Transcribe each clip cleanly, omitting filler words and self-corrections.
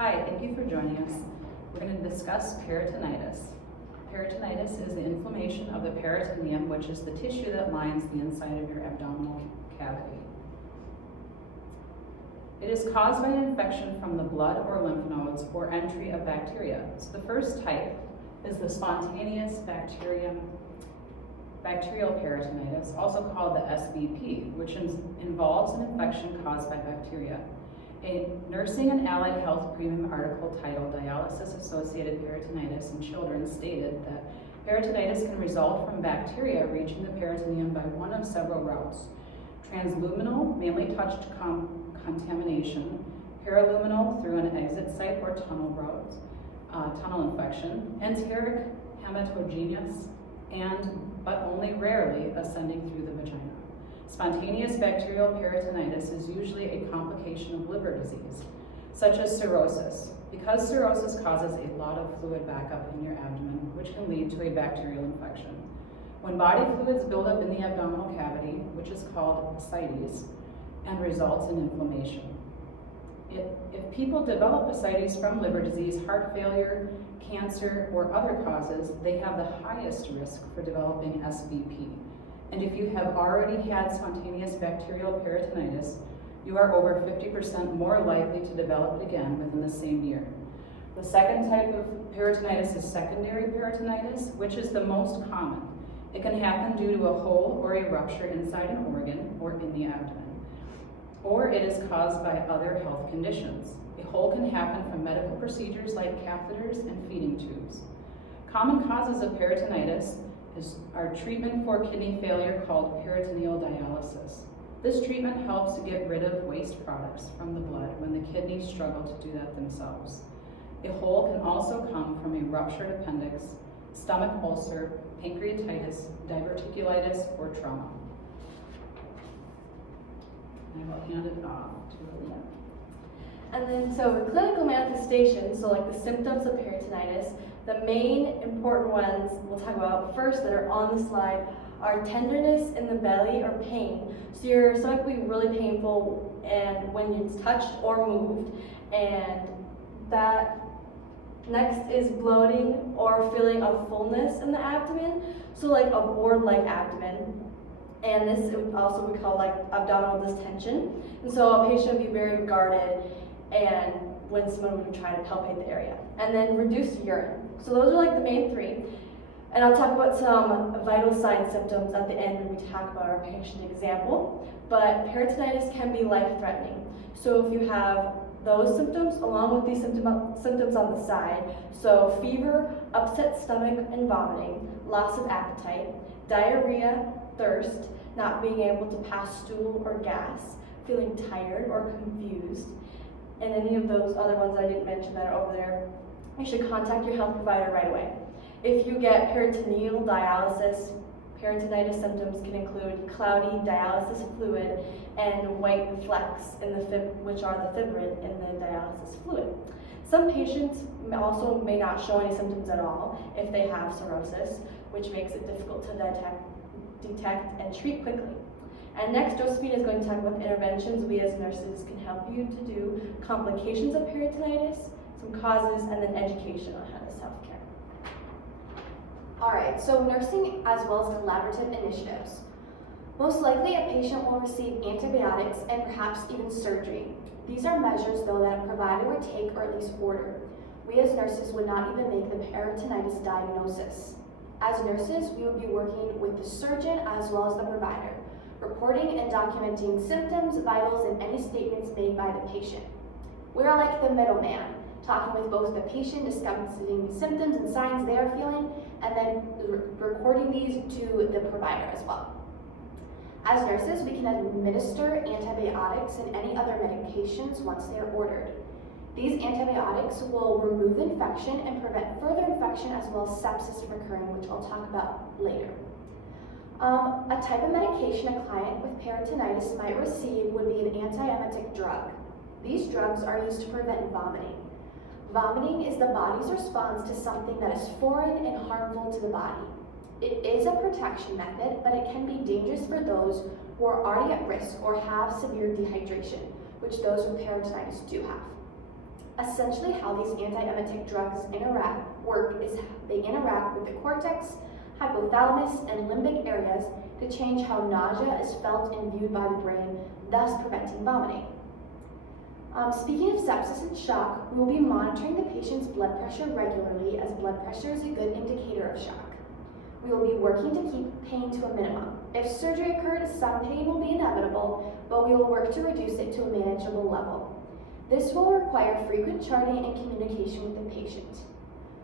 Hi, thank you for joining us. We're going to discuss peritonitis. Peritonitis is the inflammation of the peritoneum, which is the tissue that lines the inside of your abdominal cavity. It is caused by an infection from the blood or lymph nodes or entry of bacteria. So the first type is the spontaneous bacterial peritonitis, also called the SBP, which involves an infection caused by bacteria. A Nursing and Allied Health premium article titled Dialysis-Associated Peritonitis in Children stated that peritonitis can result from bacteria reaching the peritoneum by one of several routes: transluminal, mainly touched contamination; paraluminal, through an exit site or tunnel route, tunnel infection; enteric, hematogenous, but only rarely ascending through the vagina. Spontaneous bacterial peritonitis is usually a complication of liver disease, such as cirrhosis, because cirrhosis causes a lot of fluid backup in your abdomen, which can lead to a bacterial infection. When body fluids build up in the abdominal cavity, which is called ascites, and results in inflammation. If people develop ascites from liver disease, heart failure, cancer, or other causes, they have the highest risk for developing SBP. And if you have already had spontaneous bacterial peritonitis, you are over 50% more likely to develop it again within the same year. The second type of peritonitis is secondary peritonitis, which is the most common. It can happen due to a hole or a rupture inside an organ or in the abdomen, or it is caused by other health conditions. A hole can happen from medical procedures like catheters and feeding tubes. Common causes of peritonitis are treatment for kidney failure called peritoneal dialysis. This treatment helps to get rid of waste products from the blood when the kidneys struggle to do that themselves. A hole can also come from a ruptured appendix, stomach ulcer, pancreatitis, diverticulitis, or trauma. And I will hand it off to Alina. And then, so the clinical manifestations, so like the symptoms of peritonitis, the main important ones we'll talk about first that are on the slide are tenderness in the belly or pain. So your stomach will be really painful and when it's touched or moved. And that next is bloating or feeling of fullness in the abdomen. So like a board-like abdomen. And this also we call like abdominal distension. And so a patient would be very guarded and when someone would try to palpate the area. And then reduced urine. So those are like the main three. And I'll talk about some vital sign symptoms at the end when we talk about our patient example. But peritonitis can be life-threatening. So if you have those symptoms along with these symptoms on the side, so fever, upset stomach and vomiting, loss of appetite, diarrhea, thirst, not being able to pass stool or gas, feeling tired or confused, and any of those other ones I didn't mention that are over there, you should contact your health provider right away. If you get peritoneal dialysis, peritonitis symptoms can include cloudy dialysis fluid and white flecks in the which are the fibrin in the dialysis fluid. Some patients also may not show any symptoms at all if they have cirrhosis, which makes it difficult to detect and treat quickly. And next, Josephine is going to talk about interventions we as nurses can help you to do, complications of peritonitis, some causes, and then education on how to self-care. All right, so nursing as well as collaborative initiatives. Most likely a patient will receive antibiotics and perhaps even surgery. These are measures though that a provider would take or at least order. We as nurses would not even make the peritonitis diagnosis. As nurses, we would be working with the surgeon as well as the provider, reporting and documenting symptoms, vitals, and any statements made by the patient. We're like the middleman, talking with both the patient, discussing the symptoms and signs they are feeling, and then recording these to the provider as well. As nurses, we can administer antibiotics and any other medications once they are ordered. These antibiotics will remove infection and prevent further infection as well as sepsis from occurring, which I'll talk about later. A type of medication a client with peritonitis might receive would be an antiemetic drug. These drugs are used to prevent vomiting. Vomiting is the body's response to something that is foreign and harmful to the body. It is a protection method, but it can be dangerous for those who are already at risk or have severe dehydration, which those with peritonitis do have. Essentially, how these antiemetic drugs work is they interact with the cortex, hypothalamus, and limbic areas to change how nausea is felt and viewed by the brain, thus preventing vomiting. Speaking of sepsis and shock, we will be monitoring the patient's blood pressure regularly, as blood pressure is a good indicator of shock. We will be working to keep pain to a minimum. If surgery occurred, some pain will be inevitable, but we will work to reduce it to a manageable level. This will require frequent charting and communication with the patient.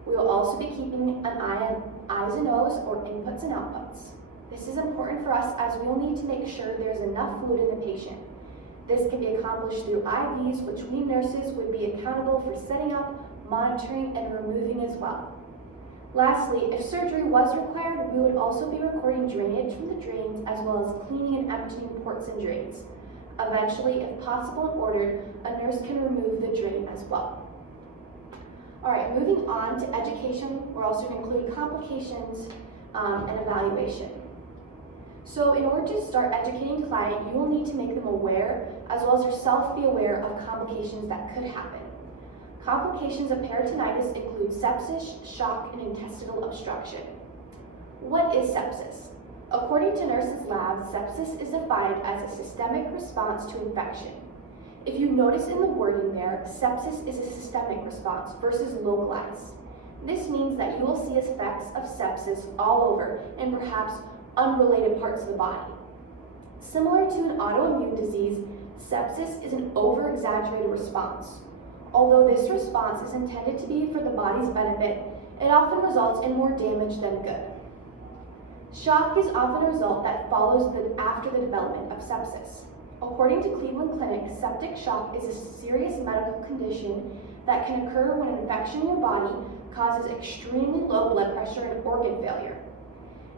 We will also be keeping an eye on I's and O's, or inputs and outputs. This is important for us as we will need to make sure there is enough fluid in the patient. This can be accomplished through IVs, which we nurses would be accountable for setting up, monitoring, and removing as well. Lastly, if surgery was required, we would also be recording drainage from the drains, as well as cleaning and emptying ports and drains. Eventually, if possible and ordered, a nurse can remove the drain as well. All right, moving on to education, we're also going to include complications and evaluation. So in order to start educating the client, you will need to make them aware, as well as yourself be aware of complications that could happen. Complications of peritonitis include sepsis, shock, and intestinal obstruction. What is sepsis? According to Nurses Lab, sepsis is defined as a systemic response to infection. If you notice in the wording there, sepsis is a systemic response versus localized. This means that you will see effects of sepsis all over and perhaps unrelated parts of the body. Similar to an autoimmune disease, sepsis is an over-exaggerated response. Although this response is intended to be for the body's benefit, it often results in more damage than good. Shock is often a result that follows after the development of sepsis. According to Cleveland Clinic, septic shock is a serious medical condition that can occur when an infection in your body causes extremely low blood pressure and organ failure.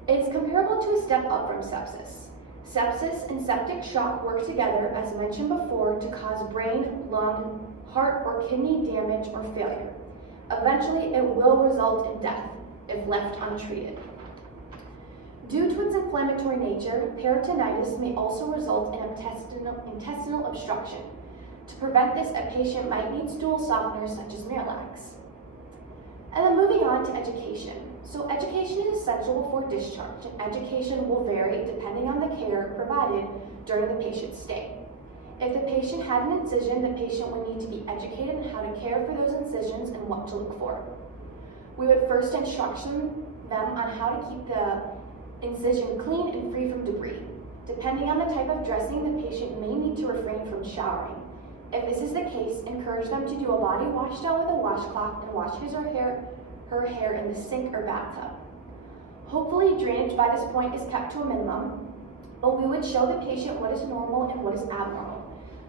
It's comparable to a step up from sepsis. Sepsis and septic shock work together, as mentioned before, to cause brain, lung, heart, or kidney damage or failure. Eventually, it will result in death if left untreated. Due to its inflammatory nature, peritonitis may also result in intestinal obstruction. To prevent this, a patient might need stool softeners such as Miralax. And then moving on to education. So education is essential before discharge, and education will vary depending on the care provided during the patient's stay. If the patient had an incision, the patient would need to be educated on how to care for those incisions and what to look for. We would first instruct them on how to keep the incision clean and free from debris. Depending on the type of dressing, the patient may need to refrain from showering. If this is the case, encourage them to do a body wash down with a washcloth and wash his or her hair in the sink or bathtub. Hopefully, drainage by this point is kept to a minimum, but we would show the patient what is normal and what is abnormal.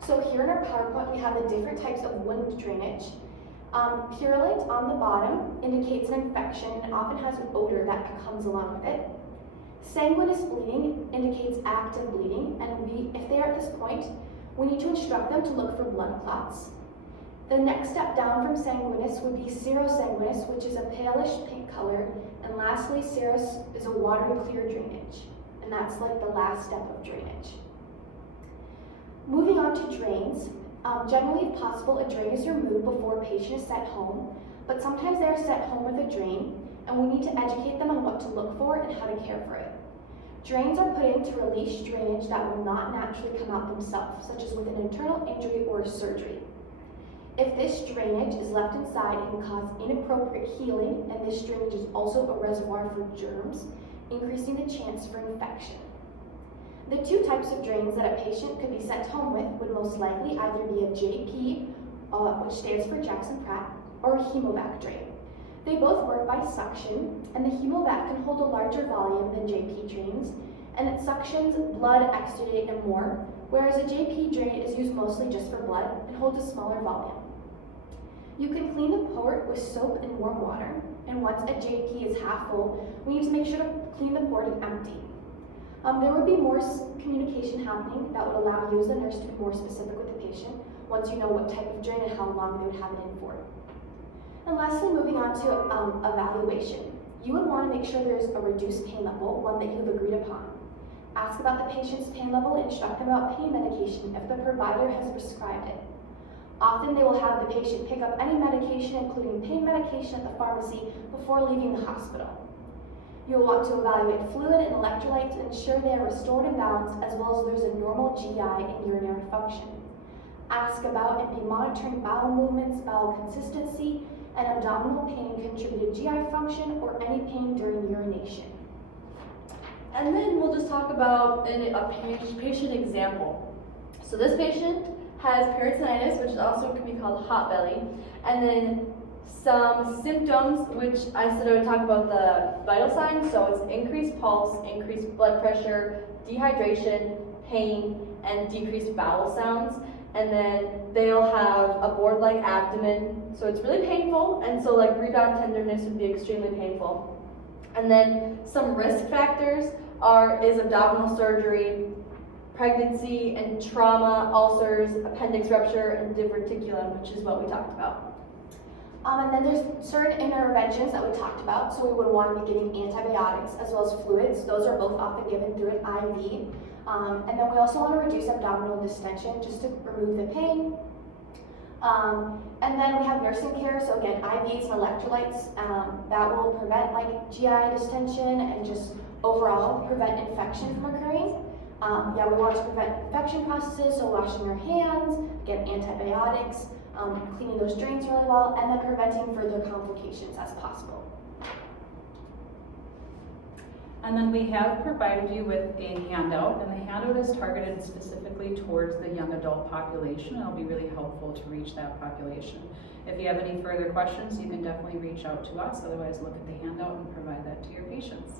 So here in our PowerPoint, we have the different types of wound drainage. Purulent on the bottom indicates an infection and often has an odor that comes along with it. Sanguinous bleeding indicates active bleeding, and if they are at this point, we need to instruct them to look for blood clots. The next step down from sanguinous would be serosanguinous, which is a palish pink color, and lastly, serous is a watery clear drainage, and that's like the last step of drainage. Moving on to drains, generally if possible, a drain is removed before a patient is sent home, but sometimes they are sent home with a drain, and we need to educate them on what to look for and how to care for it. Drains are put in to release drainage that will not naturally come out themselves, such as with an internal injury or surgery. If this drainage is left inside, it can cause inappropriate healing, and this drainage is also a reservoir for germs, increasing the chance for infection. The two types of drains that a patient could be sent home with would most likely either be a JP, which stands for Jackson Pratt, or a Hemovac drain. They both work by suction, and the Hemovac can hold a larger volume than JP drains, and it suctions blood, exudate, and more, whereas a JP drain is used mostly just for blood and holds a smaller volume. You can clean the port with soap and warm water, and once a JP is half full, we need to make sure to clean the port and empty. There would be more communication happening that would allow you as a nurse to be more specific with the patient once you know what type of drain and how long they would have it in for. And lastly, moving on to evaluation. You would want to make sure there's a reduced pain level, one that you've agreed upon. Ask about the patient's pain level and instruct them about pain medication if the provider has prescribed it. Often they will have the patient pick up any medication, including pain medication, at the pharmacy before leaving the hospital. You'll want to evaluate fluid and electrolytes to ensure they are restored and balanced, as well as there's a normal GI and urinary function. Ask about and be monitoring bowel movements, bowel consistency, and abdominal pain contributed GI function or any pain during urination. And then we'll just talk about a patient example. So this patient has peritonitis, which also can be called hot belly, and then some symptoms, which I said I would talk about the vital signs. So it's increased pulse, increased blood pressure, dehydration, pain, and decreased bowel sounds. And then they'll have a board-like abdomen, so it's really painful, and so like rebound tenderness would be extremely painful. And then some risk factors is abdominal surgery, pregnancy and trauma, ulcers, appendix rupture, and diverticulum, which is what we talked about. And then there's certain interventions that we talked about. So we would want to be giving antibiotics as well as fluids. Those are both often given through an IV. And then we also want to reduce abdominal distension just to remove the pain. And then we have nursing care. So again, IVs and electrolytes that will prevent like GI distension and just overall prevent infection from occurring. We want to prevent infection processes, so washing our hands, get antibiotics, cleaning those drains really well, and then preventing further complications as possible. And then we have provided you with a handout, and the handout is targeted specifically towards the young adult population, and it'll be really helpful to reach that population. If you have any further questions, you can definitely reach out to us. Otherwise, look at the handout and provide that to your patients.